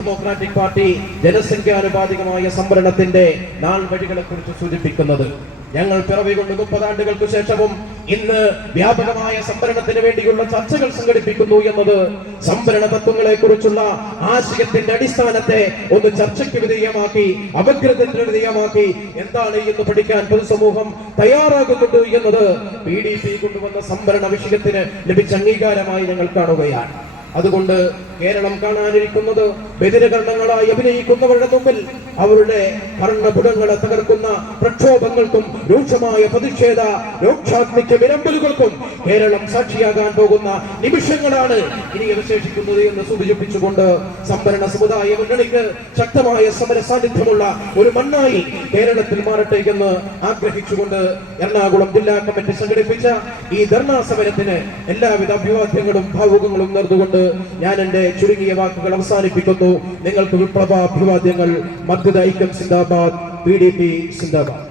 Democratic party ജനസംഖ്യാനുപാതികമായ സംവരണത്തിന്റെ നാൾ വഴികളെ കുറിച്ച് സൂചിപ്പിക്കുന്നത്. ഞങ്ങൾ പിറവികൊണ്ട് മുപ്പതാണ്ടുകൾക്ക് ശേഷവും ഇന്ന് വ്യാപകമായ സംവരണത്തിന് വേണ്ടിയുള്ള ചർച്ചകൾ സംഘടിപ്പിക്കുന്നു എന്നത് സംവരണ തത്വങ്ങളെ കുറിച്ചുള്ള ആശയത്തിന്റെ അടിസ്ഥാനത്തെ ഒന്ന് ചർച്ചയ്ക്ക് വിധേയമാക്കി അപഗ്രഥത്തിന് വിധേയമാക്കി എന്താണ് എന്ന് പഠിക്കാൻ പൊതുസമൂഹം തയ്യാറാകുന്നുണ്ട് എന്നത് പി ഡി പി കൊണ്ടുവന്ന സംവരണ വിഷയത്തിന് ലഭിച്ച അംഗീകാരമായി ഞങ്ങൾ കാണുകയാണ്. അതുകൊണ്ട് കേരളം കാണാനിരിക്കുന്നത് ബദിരകരണങ്ങളായി അഭിനയിക്കുന്നവരുടെ മുമ്പിൽ അവരുടെ ഭരണപുടങ്ങളെ തകർക്കുന്ന പ്രക്ഷോഭങ്ങൾക്കും രൂക്ഷമായ പ്രതിഷേധ രോക്ഷാഗ്നിക്ക് വിരമ്പലുകൾക്കും കേരളം സാക്ഷിയാകാൻ പോകുന്ന നിമിഷങ്ങളാണ് ഇനി അവശേഷിക്കുന്നത് എന്ന് സൂചിപ്പിച്ചുകൊണ്ട് സംഭരണ സമുദായ മുന്നണിക്ക് ശക്തമായ സമര സാന്നിധ്യമുള്ള ഒരു മണ്ണായി കേരളത്തിൽ മാറട്ടെ എന്ന് ആഗ്രഹിച്ചുകൊണ്ട് എറണാകുളം ജില്ലാ കമ്മിറ്റി സംഘടിപ്പിച്ച ഈ ധർണാ സമരത്തിന് എല്ലാവിധ അഭിവാദ്യങ്ങളും ഭാവുകങ്ങളും നേർന്നുകൊണ്ട് ഞാൻ എന്റെ ചുരുങ്ങിയ വാക്കുകൾ അവസാനിപ്പിക്കുന്നു. നിങ്ങൾക്ക് വിപ്ലവ അഭിവാദ്യങ്ങൾ മദ്യത ഐക്യം സിന്ദാബാദ് പി ഡി പി സിന്ദാബാദ്.